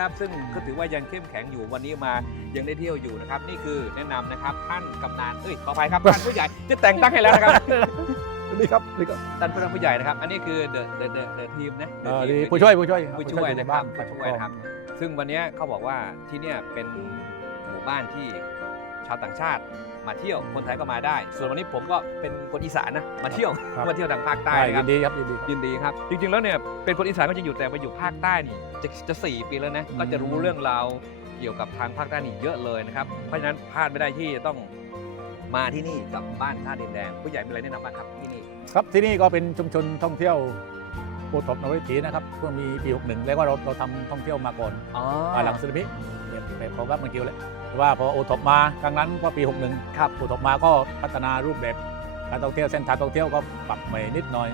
นะครับ ซึ่งก็ถือว่ายังเข้มแข็งอยู่วันนี้มายังได้เที่ยวอยู่นะครับ นี่คือแนะนำนะครับท่านกำนันเอ้ยขออภัยครับท่านผู้ใหญ่จะแต่งตั้งให้แล้วนะครับนี่ครับนี่ก็ท่านผู้ใหญ่นะครับ อันนี้คือเดอะเดอะเดอะเดอะทีมนะ The เอ่อ Team นี่ The ผู้ช่วยผู้ช่วยผู้ช่วยนะครับผู้ผู้ช่วยนะครับ ซึ่งวันนี้เขาบอกว่าที่เนี่ยเป็นหมู่บ้านที่ชาวต่างชาติ มาเที่ยวคนไทยก็มาได้ ส่วนวันนี้ผมก็เป็นคนอีสานนะมาเที่ยวครับ มาเที่ยวทางภาคใต้ได้นะคยิรับนดีครับยินดีครับ ยินดีครับ จริงๆแล้วเนี่ยเป็นคนอีสานก็จะอยู่แต่มาอยู่ภาคใต้นี่จะจะสี่ปีแล้วนะก็จะรู้เรื่องราวเกี่ยวกับทางภาคใต้นี่เยอะเลยนะครับเพราะฉะนั้นพลาดไม่ได้ที่จะต้องมาที่นี่กับบ้านท่าดินแดงผู้ใหญ่มีอะไรแนะนำบ้างครับที่นี่ ครับที่นี่ก็เป็นชุมชนท่องเที่ยวโอท็อปนวัตวิถีนะครับเพื่อมีปี61แล้วก็เราเราทำท่องเที่ยวมาก่อนอ๋ออ่าหลังสึนามิแบบแบบของวัดเมืองกิวเลยแต่ ว่าพอโอท็อปมาครั้งนั้นก็ปี 61ครับโอท็อปมาก็พัฒนารูปแบบการท่องเที่ยวเส้นทางท่องเที่ยวก็ปรับใหม่นิดหน่อย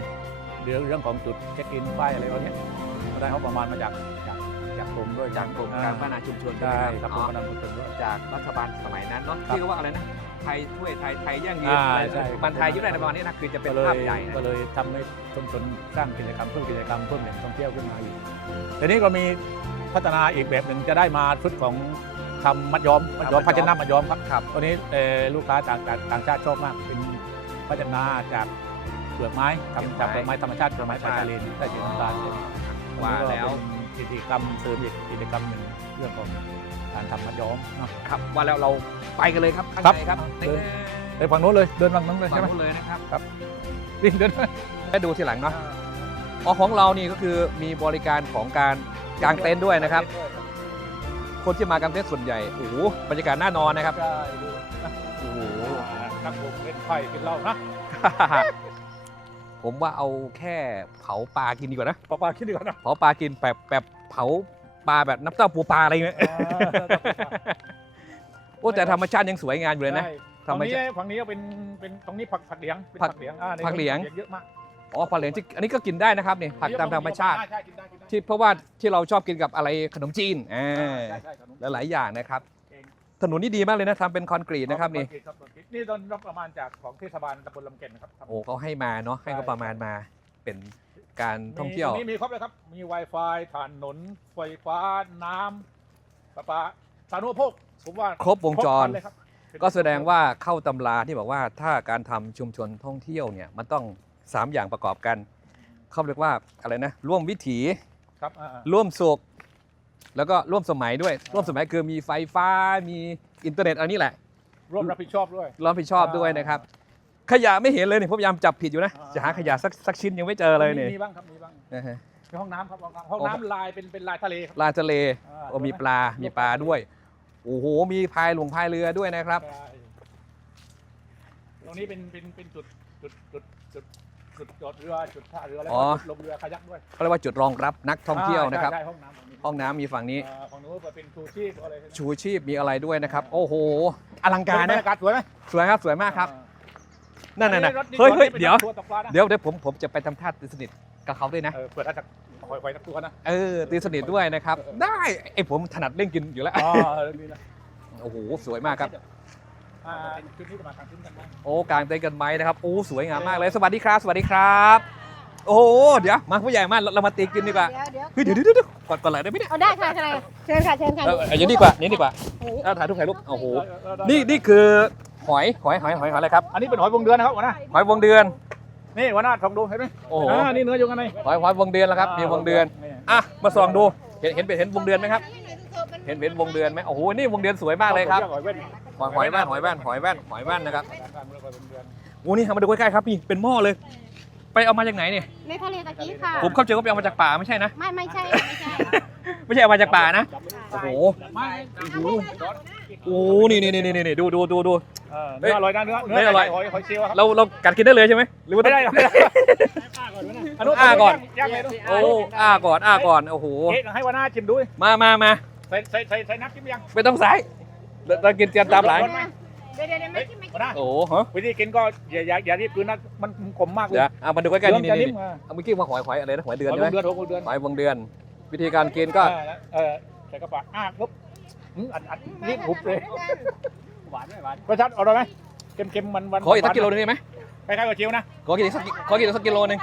เรื่องเรื่องของจุดเช็คอินป้ายอะไรพวกเนี้ยก็ได้เขาประมาณมาจากจากจากกรมด้วยจากกรมการพัฒนาชุมชนใช่ไหมครับกรอ๋มอพัฒนาชุมชนด้วยจากรัฐบาลสมัยนั้นเนาะครับที่เขาว่าอะไรนะไทยถ้วยไทยไทยยั่งยืนอ่าอะไรใช่บันไทยยุคแรกในประมาณนี้นะคือจะเป็นก็เลยภาพใหญ่นะก็เลยทำให้ชุมชนสร้างกิจกรรมเพิ่มกิจกรรมเพิ่มแหล่งท่องเที่ยวขึ้นมาอีกทีนี้ก็มีพัฒนาอีกแบบหนึ่งจะได้มาชุดของ ทำมัดย้อมมัดย้อมทำมัภาดย้อมชนะมัดย้อมครับครับ ตัวนี้เอ่อลูกค้าต่างต่างต่างชาติชอบมาก เป็นภาชนะจากเปลือกไม้ทำจากเปลือกไม้ธรรมชาติเปลือกไม้ปลาทะเลใต้สีน้ำตาลว่าแล้ว เป็นกิจกรรมเสริมอีกกิจกรรมหนึ่งเรื่องของการทำมัดย้อมเนาะ ครับว่าแล้วเราไปกันเลยครับข้างครับในครับเดิน ไปฝั่งโน้นเลยเดินฝั่งโน้นเลยฝั่ใช่งไหมนู้นเลยนะครับวิ่งเดินไปให้ดูทีหลังเนาะอ๋อของเรานี่ก็คือมีบริการของการกางเต็นท์ด้วยนะครับ คนที่มากางเต็นท์ส่วนใหญ่โอ้โหบรรยากาศน่านอนนะครับใช่ดูโอ้โห นักบุกเล่นไพ่กินเหล้านะผมว่าเอาแค่เผาปลากินดีกว่านะปลาปลาคิดดีกว่านะเผาปลากินแบบแบบเผาปลาแบบน้ำเต้าปูปลาอะไรเงี้ยโอ้แต่ธรรมชาติยังสวยงามอยู่เลยนะ ใช่ธรฝั่รงมนี้ชาติฝั่งนี้ก็เป็นเป็นตรงนี้ผักผักเหลียงเป็นผักผักเหลียงอ่าในผักเหลียง เยอะมาก อ๋อปลาเหลียงที่อันนี้ก็กินได้นะครับนี่ผักตามธรรมชาติ ใช่กินได้กินได้ที่เพราะว่าที่เราชอบกินกับอะไรขนมจีนอ่าใช่ใช่ขนม หลายๆอย่างนะครับ เอง ถนนนี่ดีมากเลยนะทำเป็นคอนกรีตนะครับนี่คอนกรีตนี่ตอนรับประมาณจากของเทศบาลตำบลลำเก็นนะครับทำโอ้เขาให้มาเนาะให้ก็ประมาณมาเป็นการท่องเที่ยว มีมีครบเลยครับ มี Wi-Fi ถนนไฟฟ้าน้ำประปาสาธารณูปโภคผมว่าครบวงจร คบคนเลยคบก็แสดงว่าเข้าตำราที่บอกว่าถ้าการทำชุมชนท่องเที่ยวเนี่ยมันต้อง 3 อย่างประกอบกัน เขาเรียกว่าอะไรนะร่วมวิถีครับอ่าร่วมสุข แล้วก็ร่วมสมัยด้วย ร่วมสมัยคือมีไฟฟ้ามีอินเทอร์เน็ตอันนี้แหละๆร่วมรับผิดชอบด้วย รับผิดชอบด้วยนะครับ ขยะไม่เห็นเลยนี่ผมพยายามจับผิดอยู่นะอ่า จะหาขยะสักสักชิ้นยังไม่เจอเลยนี่มีมีบ้างครับมีบ้างนะฮะ มีห้องน้ำครับห้องน้ำห้องโอ้น้ำลายเป็นเป็นลายทะเลครับ ลานทะเลอ่าโอ้มีปลา มีปลาด้วย โอ้โห มีพายหลวงพายเรือด้วยนะครับ ใช่ตรงนี้เป็นเป็นเป็นจุดจุดจุดจุด จุดจอดเรือจุดท่าเรือแล้วอ๋ก็อจุดลงเรือคายักด้วยเขาเรียกว่าจุดรองรับนักท่องเที่ยวนะครับ ใช่ใช่ห้องน้ำตรงนี้ห้องน้ำมีฝั่งนี้อ่าฝั่งนู้นก็เป็นชูชีพอะไรใช่ไหมชูชีพมีอะไรด้วยนะครับ โอ้โห อลังการบรนะรยากาศสวยไหมสวยครับสวยมากครับอ่านั่นน่ะนะรถนี่เฮ้ยเฮ้ยรถนี่เดี๋ยวป็นทัร์ตกปลานะเดี๋ยวเดี๋ยวผมผมจะไปทำท่าตีสนิทกับเขาด้วยนะ เออเปิดได้จากหอยหอยตะตัวนะ เออตีสนิทด้วยนะครับ ได้ไอผมถนัดเล่นกินอยู่แล้ว อ๋อเรื่องนี้นะโอ้โห สวยมากครับ อ่าชุดนี้ประมาณทางขึ้นกันไหมโอ้กลางเต็นท์กันไหมนะครับโอ้สวยงามมากเลยสวัสดีครับ สวัสดีครับ โอ้โหเดี๋ยวมาผู้ใหญ่มาเราเรามาตีกินดีกว่าเดี๋ยวเดี๋ยวเฮ้ยเดี๋ยวเดี๋ยวเดี๋ยวก่อนก่อนเลยได้ไหมเนี่ยเอาได้ค่ะค่ะเชิญค่ะเชิญค่ะเอออย่างนี้ดีกว่านี้ดีกว่าโอ้โหเอาถ่ายรูปถ่ายรูปโอ้โหเออเออได้นี่นี่คือหอยหอยหอยหอยหอยอะไรครับอันนี้เป็นหอยวงเดือนนะครับหัวหน้าหอยวงเดือนนี่หัวหน้าลองดูเห็นไหมโอ้โหอ่านี่เนื้ออยู่กันในหอยหอยวงเดือนแล้วครับมีวงเดือนอะมาส่องดูเห็นเห็นเห็นวงเดือนไหมครับ เห็นเห็นวงเดือนไหมโอ้โหนี่วงเดือนสวยมากเลยครับหอยเว้นหอยหอยแว่นหอยแว่นหอยแว่นหอยแว่นนะครับการเมืองหอยวงเดือนโอ้นี่ทำมาดูใกล้ๆครับนี่เป็นหม้อเลย ไปเอามาจากไหนเนี่ยในทะเลตะกี้ค่ะ ผมเข้าใจว่าไปเอามาจากป่าไม่ใช่นะ ไม่ไม่ใช่ไม่ใช่ ไม่ใช่เอามาจากป่านะ โอ้โหไม่โอ้โหโอ้นี่นี่นี่นี่นี่ดูดูดูดูเออเนื้ออร่อยนะเนื้อเนื้ไม่อร่อยหอยหอยเชลล์ครับเราเรากัดกินได้เลยใช่ไหมหรือว่าไม่ได้หรอกไม่ได้นนู้อ้าก่อนย่างเลยนู้นโอ้อ้าก่อนอ้าก่อน โอ้โหเอ๊ะให้หัวหน้าชิมดูดิมามามา ใส่ใส่ใส่ใส่น้ำจิ้มยังไม่ต้องใส่เราเรากินกันตามหลังร้อนไหมเดี๋ยวเดี๋ยวเดี๋ยวไม่กินไม่หัวหน้าโอ้โหฮะวิธีกินก็อย่าอย่าอย่ารีบกินนะมันขมมากเลยเดี๋ยวเอามาดูใกล้ๆเริ่นี่มนี่จะนิ่นี่มอะเอาเมื่อกี้ว่าหอยหอยอะไรนะหอยเดือนหอยใช่วไหมงเดือนหอยวงเดือนหอยวงเดือน วิธีการกินก็เออเออใส่กระป๋าอ้าปุ๊บอืมอัดอัดรีบหุบเลยหวานไหมหวานรสชาติอร่อยไหมเค็มเค็มมันมันขออีกสักกิโลนึงได้ไหมไปใครกับเจียวนะขอกินอีกสักกิขอกินอีกสักกิโลหนึง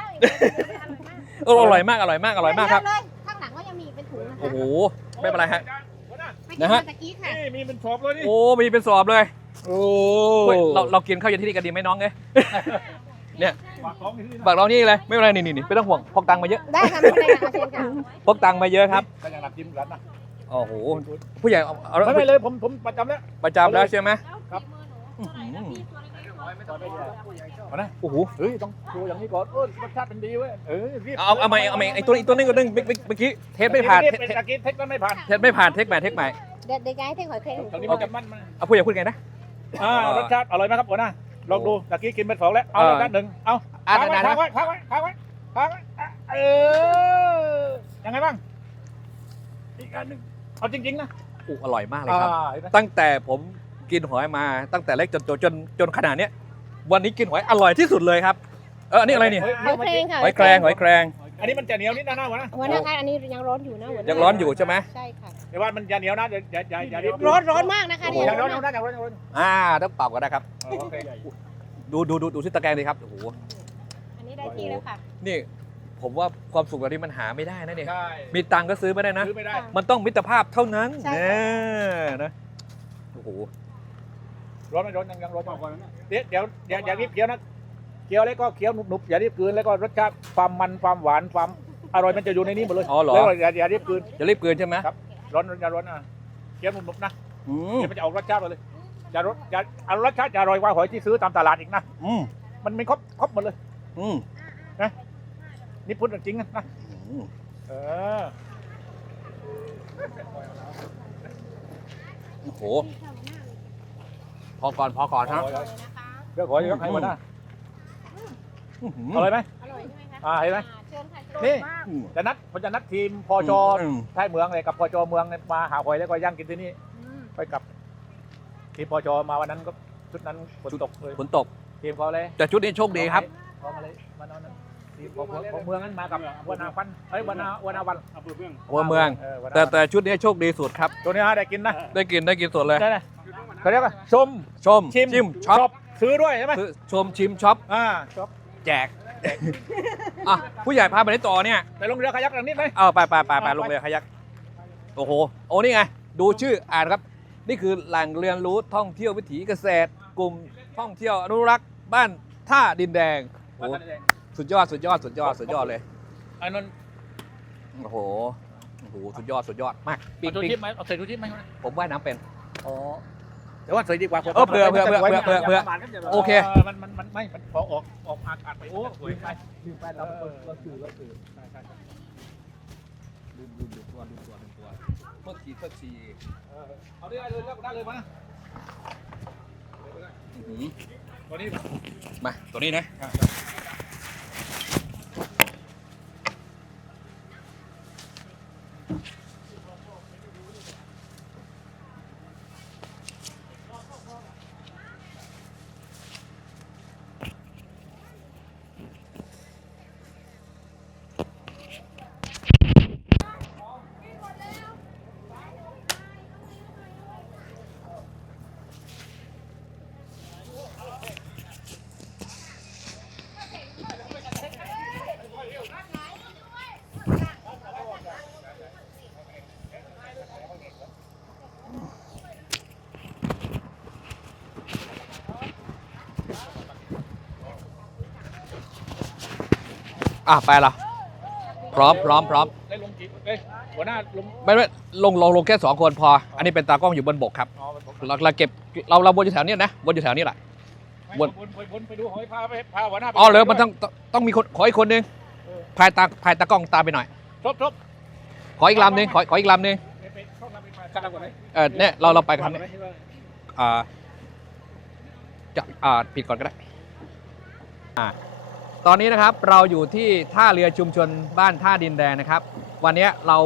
เอออร่อยมากอร่อยมากอร่อยมากครับเยอะเลยข้างหลังก็ยังมีเป็นถุงนะคะโอ้โห ไม่เป็นไรฮะไม่นะกินฮะมาตะกี้ค่ะนี่มีเป็นศพเลยนี่โอ้มีเป็นสอบเลยโอ้เฮ้ยเราเรากินข้าวเย็นที่นี่กันดีไหมน้องเอ้ย เนี่ย ฝากท้องที่นี่นะบักเรานี่เลยไม่เป็นไรนี่นี่นี่ไม่ต้องห่วงพกตังค์มาเยอะได้ค่ะไม่เป็นไรค่ะเชิญค่ะพกตังค์มาเยอะครับก็ยังหลับจิ้มกันนะโอ้โหผู้ใหญ่เอาเอาไม่ไม่เลยผมผมประจำแล้วประจำแล้วใช่ไหมครับอื้อหือ เอานะโอ้โหเฮ้ยต้องดูอย่างนี้ก่อนเออรสชาติเป็นดีเว้ยเออรีบเอาเอาใหม่เอาใหม่ไอ้ตัวอีกตัวนึงตัวนึงเมื่อเมื่อกี้เทสไม่ผ่านรีบเทเป็นสตะกี้เทคก็ไม่ผ่านเทสไม่ผ่านเทคใหม่เทคใหม่เดี๋ยวเดี๋ยวย้ายเท่งหอยเครงตรงนี้มันจะมั่นมันเอาผู้ใหญ่พูดไงนะอ่ารสชาติอร่อยไหมครับหัวหน้าลองดูตะกี้กินเป็นสองแล้วเอาเออรสชาติหนึ่งเอาอ่าค้างไว้นานๆค้างนะไว้ค้างไว้ค้างไว้ค้างไว้อะเออยังไงบ้างอีกอันหนึ่งเอาจริงๆนะอู้อร่อยมากเลยครับอ่าเห็นไหมตั้งแต่ผมกินหอยมาตั้งแต่เล็กจนโตจนจนขนาดเนี้ย วันนี้กินหอยอร่อยที่สุดเลยครับ เอออันนี้อะไรเนี่ยฮ้หอยเครงค่ะหอยแครงหอยแครงอันนี้มันจะเหนียวนิดนะนะหัวหน้าหัวหน้าคะอันนี้ยังร้อนอยู่นะหัวหน้ายังร้อนอยู่ใช่ไหมใช่ค่ะแต่ว่ามันจะเหนียวนะอย่าอย่าอย่าอย่ารีบร้อนร้อนมากนะคะโอ้โหเนี่ยอย่าร้อนอย่าร้อนอย่าร้อนอย่าร้อนอ่าต้องเป่าก็ได้ครับเออโอเคดูดูดูดูที่ตะแกรงเลยครับโอ้โหอันนี้ได้ที่แล้วค่ะนี่ ผมว่าความสุขแบบนี้มันหาไม่ได้นะเนี่ยใช่มีตังค์ก็ซื้อไม่ได้นะ ซื้อไม่ได้ มันต้องมิตรภาพเท่านั้นใช่แน่ค่ะนะโอ้โห ร้อนไม่ร้อนยังยังร้อนอยู่เดี๋ยวเดี๋ยวอย่าอย่ารีบเคี้ยวนะเคี้ยวแล้วก็เคี้ยวหนุบๆอย่ารีบกลืนแล้วก็รสชาติความมันความหวานความอร่อยมันจะอยู่ในนี้หมดเลยอ๋อเหรอ แล้วอย่าอย่ารีบกลืนจะรีบเกินใช่ไหมครับร้อนอย่าร้อนอะเคี้ยวหนุบๆนะอืมเดี๋ยวมันจะออกรสชาติมาเลยอย่ารสอย่าเอารสชาติจะอร่อยกว่าหอยที่ซื้อตามตลาดอีกนะอืมมันไม่ครบครบหมดเลย อืมนี่พูดจริงนะนะอืมเออโอ้โหพ อก่อนพอก่อนครับเดี๋ยวขออยกให้มาหน้าอื้อออร่อยไหมอร่อยใช่ไหมคะอ่าเห็นไหมเชิญค่ะนี่จะนัดผมจะนัดทีมพอจมท้ายเมืองเลยกับพอจเมืองเนี่ยมาหาหอยแล้วก็ย่างกินที่นี่ไปกับทีมพอจมาวันนั้นก็ชุดนั้นฝนตกเลยฝนตก ทีมเขาเลยแต่ชุดนี้โชคดีครับ พอมาเลยมานอนนั้นทีมของของเมืองนั้นมากับวนาฟันเฮ้ยวนาวนาวันอำเภอเมืองวนาแต่แต่ชุดนี้โชคดีสุดครับ ตัวนี้ฮะได้กินนะได้กินได้กินสดเลย ได้เลย เขาเรียกว่าชมชมชิมชิมช็อปซื้อด้วยใช่ไหมซื้อชมชิมช็อปอ่าช็อปแจกอะผู้ใหญ่พาไปไหนต่อเนี่ยไปลงเรือคายักหลังนิดไหมเอาไปไปไปไปลงเรือคายักโอ้โหโอ้นี่ไงดูชื่ออ่านครับ นี่คือแหล่งเรียนรู้ท่องเที่ยววิถีเกษตร กลุ่มท่องเที่ยวอนุรักษ์บ้านท่าดินแดงโอ้สุดยอดสุดยอดสุดยอดสุดยอดเลยอันนั้นโอ้โหโอ้โหสุดยอดสุดยอดมากปิ๊เอางตัวปิ๊งทิปไหมเอาใส่ตัวทิปไหมผมว่ายน้ำเป็นอ๋อ แต่ว่าสวยดีกว่าเออเผื่อเผื่อเผื่อเผื่อเผื่อเผื่อ โอเค มันมันมันไม่มันพอออกออกอากาศไปโอ้ลืมไปลืมไปเราเราสื่อเราสื่อใช่ใช่ใช่ลืมลืมลืมตัวลืมตัวลืมตัวเมื่อกี้เมื่อกี้เออเอาได้เลยเลือกได้เลยมาอื้อหือตัวนี้มาตัวนี้นะ อะไปละพร้อมพร้อมพร้อมได้ลงกี่เอ้ยหัวหน้าลงไม่ไม่ลงลงลงแค่สองคนพอ อันนี้เป็นตากล้องอยู่บนบกครับอ๋อมันบอกเราเราเก็บเราเราวนอยู่แถวเนี้ยนะวนอยู่แถวนี้แหละบวนนบนบนไปดูหอยพาไปพาหัวหน้าไปอ๋อเหรอมันต้องต้องต้องมีคนขออีกคนนึงพายตาพายตากล้องตามไปหน่อย ทบทบขออีกลำนึงขอขออีกลำนึงไปไปเข้ามาไปมากันก่อนไหมเออเนี่ยเราเราไปกันไหมอ่าจะอ่าปิดก่อนก็ได้อ่า ตอนนี้นะครับเราอยู่ที่ท่าเรือชุมชนบ้านท่าดินแดงนะครับ วันนี้เรา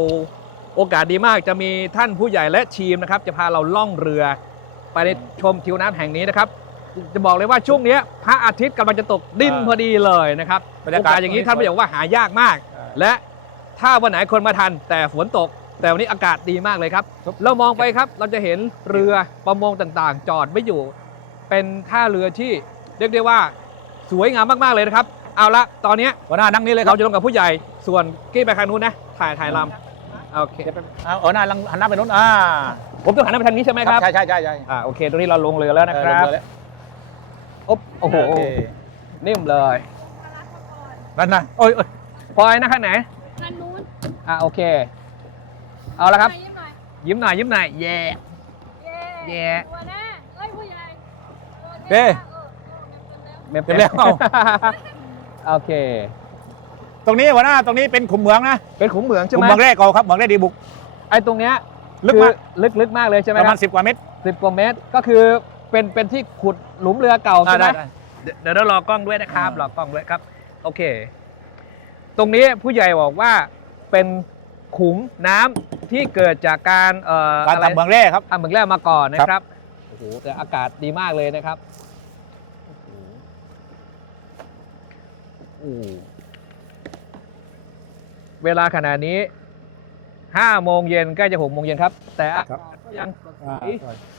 โอกาสดีมากจะมีท่านผู้ใหญ่และทีมนะครับ จะพาเราล่องเรือไปในชมทิวน้ำแห่งนี้นะครับ จะบอกเลยว่าช่วงนี้พระอาทิตย์กำลังจะตกดินพอดีเลยนะครับบรรยากาศอย่างนี้ท่านผู้ใหญ่บอกว่าหายากมาก และถ้าวันไหนคนมาทัน แต่ฝนตก แต่วันนี้อากาศดีมากเลยครับ เรามองไปครับเราจะเห็นเรือประมงต่างๆ จอดไม่อยู่ เป็นท่าเรือที่เรียกได้ว่าสวยงามมากๆเลยนะครับ เอาละตอนเนี้ยหัวหน้านั่งนี่เลยคเรารับจะลงกับผู้ใหญ่ส่วนกี้ไปทางนู้นนะถ่ายถ่ายลำโอเคเอาหัวหน้าลังหันหน้าไปนู้นอ่าผมต้องหันหน้าไปทางนี้ใช่ไหมครับใช่ใช่ใช่ใช่อ่าโอเคตรงนี้เราลงเรือแล้วนะครับเออเดี๋ยวอุ๊บโอ้โหโอเคนิ่มเลยนั่นนะโอ้ยโอ้ยพลอยนะข้างไหนด้านนู้นอ่าโอเค เอาละครับ ยิ้มหน่อยยิ้มหน่อยยิ้มหน่อยแย่ เย้แย่หัวหน้าเอ้ยผู้ใหญ่เอ๊ะเออเออเต็มๆแล้วเต็มเต็มแล้วเอา โอเค ตรงนี้หัวหน้าตรงนี้เป็นขุมเหมืองนะเป็นขุมเหมืองใช่ขุมไหมเหมืองแรกเก่าครับเหมืองแรกดีบุก ไอ้ตรงเนี้ยลึกมาก คือลึกลึกมากเลยใช่ไหมประคมารัณบสิบกว่าเมตรสิบกว่าเมตรก็คือเป็นเป็นที่ขุดหลุมเรือเก่าใช่ไหมได้เดี๋ยวเดี๋ยวเรารอกล้องด้วยนะครับอ่ารอกล้องด้วยครับ โอเค ตรงนี้ผู้ใหญ่บอกว่าเป็นขุมน้ำที่เกิดจากการเอ่อการอะไรทำเหมืองแร่ครับ ทำเหมืองแร่มาก่อนนะครับโอ้โหแต่อากาศดีมากเลยนะครับ โอ้โหเวลาขณะนี้ห้าโมงเย็นใกล้จะหกโมงเย็นครับ แต่อากาศก็ยัง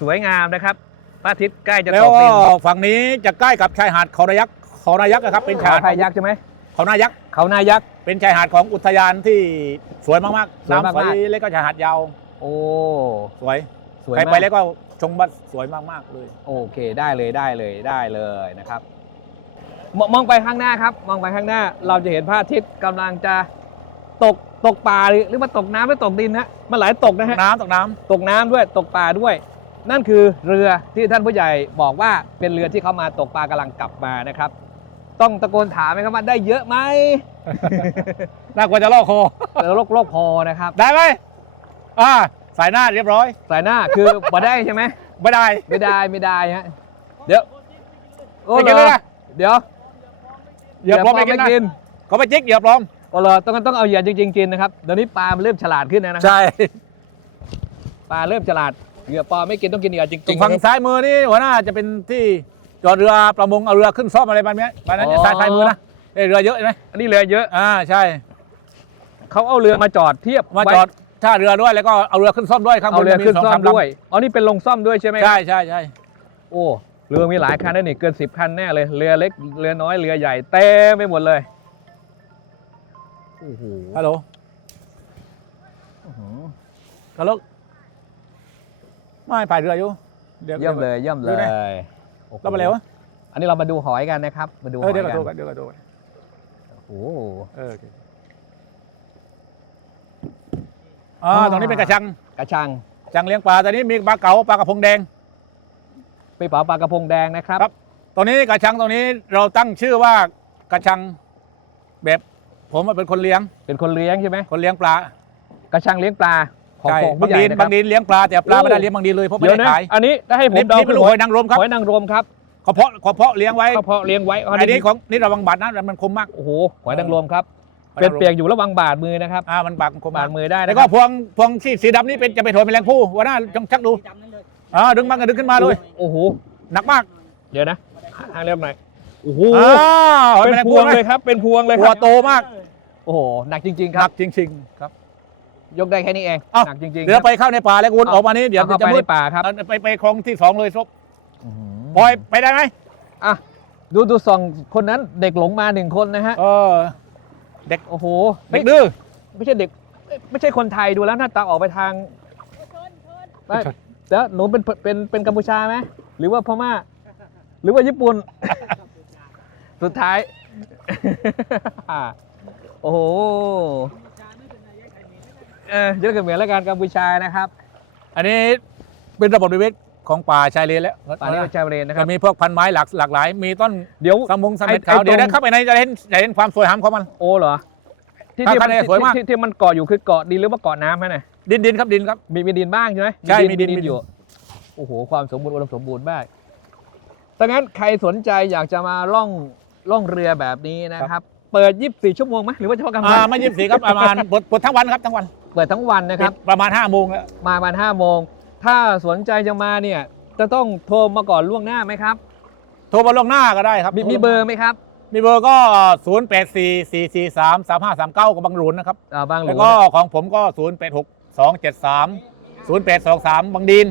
สวยงามนะครับพระอาทิตย์ใกล้จะแล้ตวกก็ดินฝั่งนี้จะใกล้กับชายหาดเขานายักษ์เขานายักษ์นะครับ เป็นชายเขาหาดพายักษ์ใช่ไหมเขานายักษ์เขานายักษ์ เป็นชายหาดของอุทยานที่สวยมากๆสวยมากๆ น้ำใสแล้วก็ชายหาดยาวโอ้สวยสวยใครมากไปแล้วก็ชมบัดสวยมากๆเลย โอเคได้เลยได้เลยได้เลยนะครับ มมองไปข้างหน้าครับ มองไปข้างหน้า เราจะเห็นพระอาทิตย์กำลังจะตกตกปลาหรือหรือมาตกน้ำหรือตกดินนะมันหลายตกนะฮะน้ำตกน้ตกน้ำด้วยตกปลาด้วย นั่นคือเรือที่ท่านผู้ใหญ่บอกว่าเป็นเรือที่เขามาตกปลากำลังกลับมานะครับ ต้องตะโกนถามไหมครับว่าได้เยอะไหมำน่ากลัวจะล่อคอ แล้วโรคโรคพอนะครับได้ไหมอ่าสายหน้าเรียบร้อย สายหน้าคือบ่ได้ใช่ไหมไม่ได้ ไม่ได้ไม่ได้ฮะเดี๋ยวโอ้ไม่กินเลยนะ เดี๋ยว เหยื่อปลอมไม่กินนะกินเขาไปจิกเหยื่อปลอมก็เลยต้องต้องเอาเหยื่อจริงๆกินนะครับเดี๋ยวนี้ปลามันเริ่มฉลาดขึ้นแล้วนะครับใช่ปลาเริ่มฉลาดเหยื่อปลอมไม่กินต้องกินเหยื่อจริงๆฝั่งนะครับซ้ายมือนี่หัวหน้าจะเป็นที่จอดเรือประมงเอาเรือขึ้นซ่อมอะไรแบบนี้แบบนั้นเนี่ยซ้ายซ้ายมือนะเอ้ยเรือเยอะใช่ไหมอันนี้เรือเยอะอ่าใช่เขาเอาเรือมาจอดเทียบมาไว้จอดท่าเรือด้วยแล้วก็เอาเรือขึ้นซ่อมด้วยข้างบเอานเรือจะขึ้นสงซ่อสามลำด้วยอ๋อนี่เป็นลงซ่อมด้วยใช่ไหมครับใช่ใช่ใช่โอ้ เรือมีหลายคันนะนี่เกินสิบคันแน่เลย เรือเล็กเรือน้อยเรือใหญ่เต็มไปหมดเลยโอ้โหฮัลโหลอื้อหือฮัลโหลไม่พายเรืออยู่ดี๋วเยี่ยมเลยเยี่ยมเลดูยนะโอ้โหแล้วมาเร็วอะอันนี้เรามาดูหอยกันนะครับ มาดูหเอออยเดี๋ยวกัก็นดูกันเดี๋ยวก็ดูกันโอ้โห เออโอเคอ่าอ๋อตรงนี้เป็นกระชังกระชัง กระชังเลี้ยงปลาตอนนี้มีปลาเก๋าปลากระพงแดงไปเป๋าปลากระพงแดงนะครับ ครับตรงนี้กระชังตรงนี้เราตั้งชื่อว่ากระชังแบบ ผมเป็นคนเลี้ยง เป็นคนเลี้ยงใช่ไหมคนเลี้ยงปลากระชังเลี้ยงปลาของใช่ของบาผู้งใหญ่ดีนนะคบารับงดีนเลี้ยงปลาแต่ปลาโอ้ ไม่ได้เลี้ยงบางดีนเลยเพราะไม่เดี๋ยวได้นะขายอันนี้ถ้าให้ผมนี่เดานี่เป็นหอยนางรมครับหอยนางรมครับเขาเพาะเขาเพาะเลี้ยงไว้เขาเพาะเลี้ยงไว้อันนี้ของนี่ระวังบาดนะมันคมมากโอ้โหหอยนางรมครับ เป็นเปียกอยู่ระวังบาดมือนะครับอ่ามันบาดมันคมบามากดมือได้แล้นะวคก็รับพวงพวงที่สีดำนี่เป็นจะไปโถยแมลงภู่วันหน้าจงชักดู อ่าดึงมากันดึงขึ้นมาเลยโอ้โหหนักมากเดี๋ยวนะทางเรียบหน่อยโอ้โหอ่าหอยเป็แมนลงพภู่วงไหมเลยครับ เป็นพวงเลยคหัวรับโตมาก โอ้โหหนักจริง ๆ คหนัรับ กจริง ๆ ครับ ยกได้แค่นี้เองเอ้า หนักจริงๆเดี๋ยวไปเข้าในป่าแล้วคุณเอาออกมานี่เดี๋ยวเอาเข้าจะไปมืในดป่าครับเอาไปไปคลองที่สองเลยซบอื้อหืพลอยไปได้ไหมอะดูดูสองคนนั้นเด็กหลงมาหนึ่งคนนะฮะเออโอ้โหเด็ไม่กดื้อ ไม่ใช่เด็กเอ้ยไม่ใช่คนไทยดูแล้วหน้าตาออกไปทางไม่ แล้วหนูเป็นเป็นเป็นกัมพูชาไหมหรือว่าพม่า หรือว่าญี่ปุ่น สุดท้าย โอ้โหเออเยอะกันเหมือนแล้วกันกัมพูชานะครับ อันนี้เป็นระบบนิเวศของป่าชายเลนแล้วป่านี้เป็นชายเลนนะครัจะบมีพวกพันไม้หลากหลากหลาย มีต้นเดี๋ยวสมุงสมเม็ดไอ้ขาวไอ้เดี๋ยวตรงนะเข้าไปในจะเห็นจะเห็นความสวยงามของมัน โอ้เหรอที่ครับที่มันทะเลสวยมากที่ที่มันเกาะอยู่คือเกาะดินหรือว่าเกาะน้ำฮะเนี่ย ดินดินครับดินครับ มีมีดินบ้างใช่ไหมใช่มีดิน อยู่ โอ้โห ความสมบูรณ์อุดมสมบูรณ์มากดังนั้นใครสนใจอยากจะมาล่องล่องเรือแบบนี้นะครับ เปิด 24 ชั่วโมงไหมหรือว่าเฉพาะกลางวัอ่านไม่ยิบสีครับประมาณเปิดเปิดทั้งวันครับทั้งวันเปิดทั้งวันนะครับ ปิดประมาณ5้าโมงแล้วมาประมาณ5โมง ถ้าสนใจจะมาเนี่ย จะต้องโทรมาก่อนล่วงหน้าไหมครับ โทรมาล่วงหน้าก็ได้ครับมีมีเบอร์ไหมครับมีเบอร์ก็ 0 8 4 4 4 3 3 5 3 9กับบางหลุนนะครับ อ่าบางหลแล้ววงก็ของผมก็ 0 8 6 2 7 3 0 8 2 3 บางดีน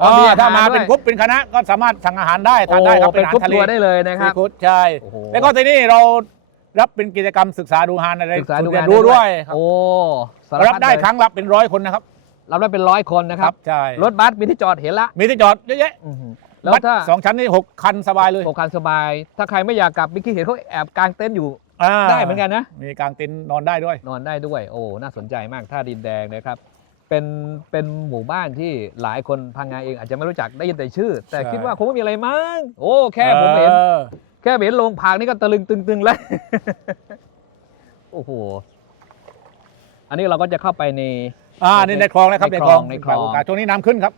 อ๋อมีอาหารถ้ามาด้วย เป็นกรุ๊ปเป็นคณะก็สามารถสั่งอาหารได้ทานได้ครับโอ้เป็นอาหารกรุ๊ปทะเลทัวร์ได้เลยนะครับซีฟู้ดใช่ โอ้โห แล้วก็ที่นี่เรารับเป็นกิจกรรมศึกษาดูงานอะไรศึกษาดูเรีงายนนรู้ด้วยครับโอ้สารรับพัดได้เลยครั้งละเป็นร้อยคนนะครับรับได้เป็นร้อยคนนะครับ ใช่รถบัสมีที่จอดเห็นละมีที่จอดเยอะแยะอื้อหือแล้วบัสถ้าสองชั้นนี่หกคันสบายเลย โอคันสบาย ถ้าใครไม่อยากกลับเมื่อกี้เห็นเขาแอบกางเต็นท์อยู่ อ่าได้เหมือนกันนะ มีกางเต็นท์นอนได้ด้วย นอนได้ด้วยโอ้น่าสนใจมากท่าดินแดงนะครับเป็นเป็นหมู่บ้านที่หลายคนพังงาเองอาจจะไม่รู้จักได้ยินแต่ชื่อ แต่ใช่ คิดว่าคงไม่มีอะไรมั้งโอ้แค่ผมเห็น ออแค่เห็นโรงพักนี่ก็ตะลึงตึงๆแล้ว โอ้โห อันนี้เราก็จะเข้าไปใน อ่านี่ในคลองนะครับในในคคลลอองงในคลองป่าโกงกางช่วงนี้น้ำขึ้นครับ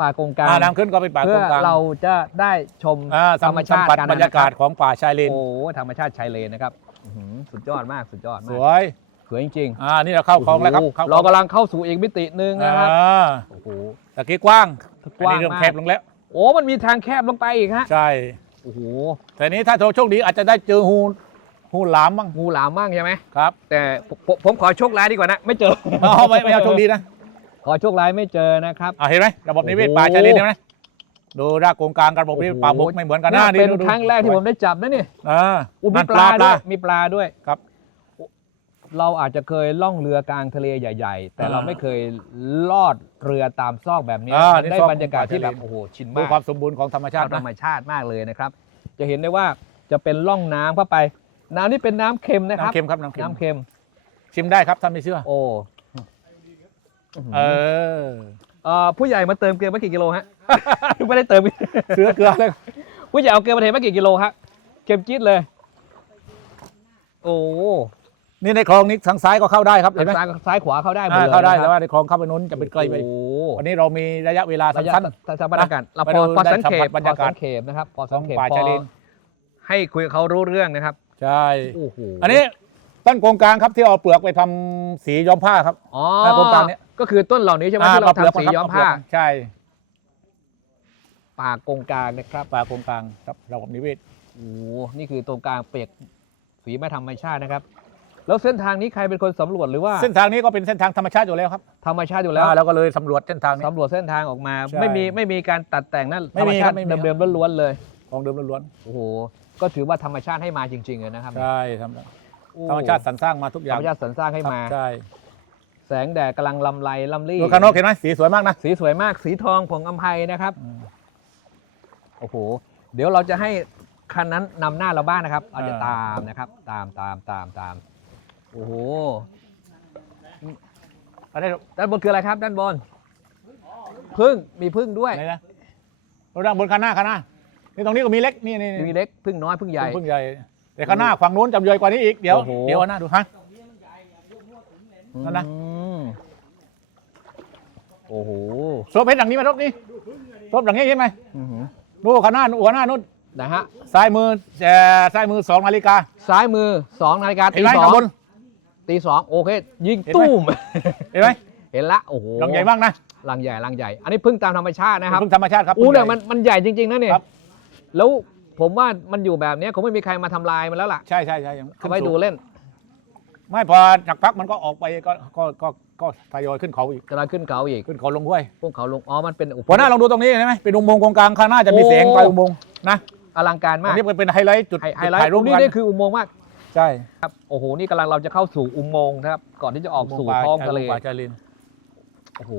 ป่ากงกลางอ่าน้ำขึ้นก็เป็นป่าเพื่โกองกางเราจะได้ชมอ่าธรรมชาติสัผัสกันบรรยากาศนะครับของป่าชายเลนโอ้ธรรมชาติชายเลนนะครับอื้อหือสุดยอดมากสุดยอดสมากวยสวยจริงอ่านี่เราเข้าคลองแล้วครับโโหเข้าคลเราองกำลังเข้าสู่อีกมิติหนึ่งนะครับอ่าโอ้โห ตะกี้กว้างกว้างอันนี้เริ่มมาก แคบลงแล้ว โอ้มันมีทางแคบลงไปอีกฮะใช่โอ้โหแต่นี้ถ้าเราโชคดีอาจจะได้เจอหูหูหลามบ้างงูหลามมั่งใช่ไหมครับแต่ผมผมผมขอโชคร้ายดีกว่านะ ไม่เจอ เอาไม่ไม่เอาโชคดีนะ ขอโชคร้ายไม่เจอนะครับ อ่าเห็นไหมระบบนิเวศโอ้โหป่าชายเลนเห็นไหมดูรากโกงกลางกับระบบนิเวศป่าบกไม่เหมือนกันนะเนี่ยเป็นดูดูครั้งแรกที่ผมได้จับนะเนี่ยอ่าอุ้มีนั่นปลาปด้วลา ยมีปลาด้วยครับเราอาจจะเคยล่องเรือกลางทะเลใหญ่ ๆ แต่อ่าเราไม่เคยลอดเรือตามซอกแบบนี้อ่ามันนี่ได้ซอกบรรยากาศของป่าที่แบบชายเลน โอ้โหชินดูมากความสมบูรณ์ของธรรมชาติธรนะ รมชาติมากเลยนะครับ จะเห็นได้ว่าจะเป็นร่องน้ำเข้าไป น้ำนี่เป็นน้ำเค็มนะครับน้ำเค็มครับน้ำเค็ม น้ำเค็ม ชิมได้ครับถ้าไม่เชื่อ โอ้ เออเอ่อผู้ใหญ่มาเติมเกลือมากี่กิโลฮะ ไม่ได้เติม เสือเกลือเลยผู้ใหญ่เอาเกลือมาเทมากี่กิโลฮะเค็มจี๊ดเลย โอ้นี่ในคลองนี้ทางซ้ายก็เข้าได้ครับเห็นไหมซ้ายซ้ายขวาเข้าได้หมดอ่าเลยเข้าได้นะครับแต่ว่าในคลองเข้าไปนู้นจะเป็นไกลไปโอ้วันนี้เรามีระยะเวลาระยะสั้นสถานการณ์เราไปพดูอพอได้สังเกตสัมผัสบรรยากาศพอสังเกตนะครับพอสังเกตของป่าพอชายเลนให้คุยกับเขารู้เรื่องนะครับๆใช่โอ้โหอันนี้ ต้นโกงกลางครับที่เอาเปลือกไปทำสีย้อมผ้าครับ อ๋ออ่าโครงการเนี้ย ก็คือต้นเหล่านี้ใช่ไหมอ่ที่เราปลืกทำสีครับย้อมผ้าเปลืกใช่ป่ากงกลางนะครับป่าโกงกลางครับระบบนิเวศ โอ้โหนี่คือตรงกลางเปียกสีไม่ธรรมชาตินะครับ แล้วเส้นทางนี้ใครเป็นคนสำรวจหรือว่าเส้นทางนี้ก็เป็นเส้นทางธรรมชาติอยู่แล้วครับธรรมชาติอยู่แล้ว อ่าเราก็เลยสำรวจเส้นทางนี้ สำรวจเส้นทางออกมา ใช่ไม่มีไม่มีการตัดแต่งนั่นไม่ธรรมมีชาครัติบไม่มี เดิมๆล้วนๆเลย ของเดิมล้วนโอ้โห ก็ถือว่าธรรมชาติให้มาจริงๆเลยนะครับ ๆใช่ธรรมโอ้ ธรรมชาติสรรสร้างมาทุกอธรย่างรมชาติสรรสร้างให้มาใช่แสงแดดกำลังลำไรลำลี่ดูข้างนอกเห็นไหมสีสวยมากนะ สีสวยมากสีทองของอัมภัยนะครับอืมโอ้โหเดี๋ยวเราจะให้คันนั้นนำหน้าเราบ้างนะครับเราจะอ่า ตามนะครับ ตามตามตามตามโอ้โหอะไรด้านบนคืออะไรครับด้านบนพึ่งมีพึ่งด้วยอะไรนะเราดังบนข้างหน้าข้างหน้านี่ตรงนี้ก็มีเล็กนี่นี่มีเล็กพึ่งน้อยพึ่งใหญ่ พึ่งใหญ่ แต่ข้างหน้าฝั่งนู้นจำใหญ่กว่านี้อีกเดี๋ยวโอ้โห เดี๋ยวเอาหน้าดูฮะ นั่นนะ อืมโอ้โหโซบเพชรหลังนี้มาทบนี่โซบหลังนี้เห็นไหมอื้อหือดูข้างหน้าหัวหน้านู้นนะฮะซ้ายมือเอ่อซ้ายมือสองนาฬิกาซ้ายมือสองนาฬิกาเห็นตีไหมสอข้างงบน ตีสองโอเค ยิงเห็นไหม ตุ้ม เห็นไหมเห็นละโอ้โหหลังใหญ่มากนะลังใหญ่ลังใหญ่ อันนี้พึ่งตามธรรมชาตินะครับพึ่งธรรมชาติครับอู้เนี่ยพึ่งใหญ่ มันมันใหญ่จริง ๆนะเนี่ยครับ แล้ว ผมว่ามันอยู่แบบเนี้ยคงไม่มีใครมาทำลายมันแล้วล่ะใช่ใช่ใช่ยังเอาไว้ดูเล่นไม่พอจากพักมันก็ออกไปก็ก็ก็ก็ทยอยขึ้นเขาอีกกำลังขึ้นเขาอีกขึ้นเขาลงห้วยพวกเขาลงอ๋อมันเป็นหัวหน้าลองดูตรงนี้เห็นไหมเป็นอุโมงค์ตรงกลางข้างหน้าจะมีโอ้แสงปลายอุโมงค์นะอลังการตรมางกนี้เป็นไฮไลท์จุดไฮไฮจุดไลถ่ายท์รูตปรงนี้กันนี่คืออุโมงค์มากใช่ครับโอ้โหนี่กำลังเราจะเข้าสู่อุโมงค์นะครับก่อนที่จะออกสู่อุโมค์ท้องป่าทะเลป่าชายเลน โอ้โห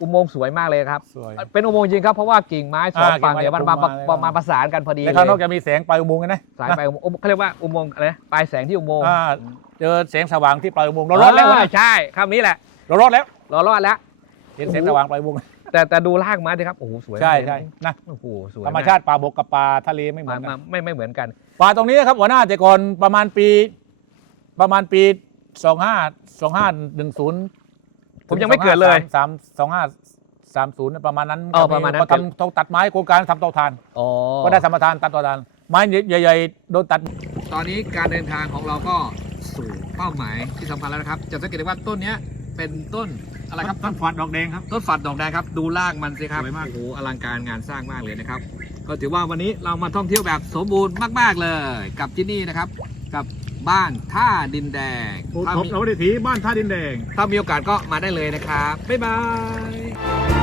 อุโมงค์สวยมากเลยครับ สวย เป็นอุโมงค์จริงครับเพราะว่ากิ่งไม้สองฝั่งเนี่ยวมันมาประมาณประสานกันพอดีเลแล้วยานอกจะมีแสงไปอุโมงค์กันนะสายไปอุโมงค์อุโมงค์เขาเรียกว่าอุโมงค์อะไรปลายแสงที่อุโมงค์เจอแสงสว่างที่ปลายอุโมงค์เรารอดแล้ววันอใช่คำนี้แหละเรารอดแล้ว เรารอดแล้ว เห็นแสงสว่างปลายอุโมงค์แต่แต่ดูรากไม้ดิครับโอ้โหสวยใช่ใช่นะโอ้โหสวยธรรมชาติป่าบกกับป่าทะเลไม่เหมือนกันไม่ไม่เหมือนกันป่าตรงนี้นะครับหัวหน้าแต่ก่อนประมาณปีประมาณปี 25 25 10 ผมยังไม่เกิดเลย สามสองห้าสามศูนย์ประมาณนั้นเออประมาณนั้นก็ทำต้องตัดไม้โครงการทำเตาถ่านอ๋อ ก็ได้สมรทานตัดเตาถ่าน ไม้ใหญ่ๆโดนตัด ตอนนี้การเดินทางของเราก็สู่เป้าหมายที่สำคัญแล้วนะครับ จะสังเกตได้ว่าต้นเนี้ยเป็นต้นอะไรครับต้นฝัดดอกแดงครับ ต้นฝัดดอกแดงครับ ดูรากมันสิครับสวยมาก โอ้โหอลังการงานสร้างมากเลยนะครับ ก็ถือว่าวันนี้เรามาท่องเที่ยวแบบสมบูรณ์มาก ๆเลย กับที่นี่นะครับ กับ บ้านท่าดินแดงถ้ามีเราได้ถีบ้านท่าดินแดง ถ้ามีโอกาสก็มาได้เลยนะครับ บ๊ายบาย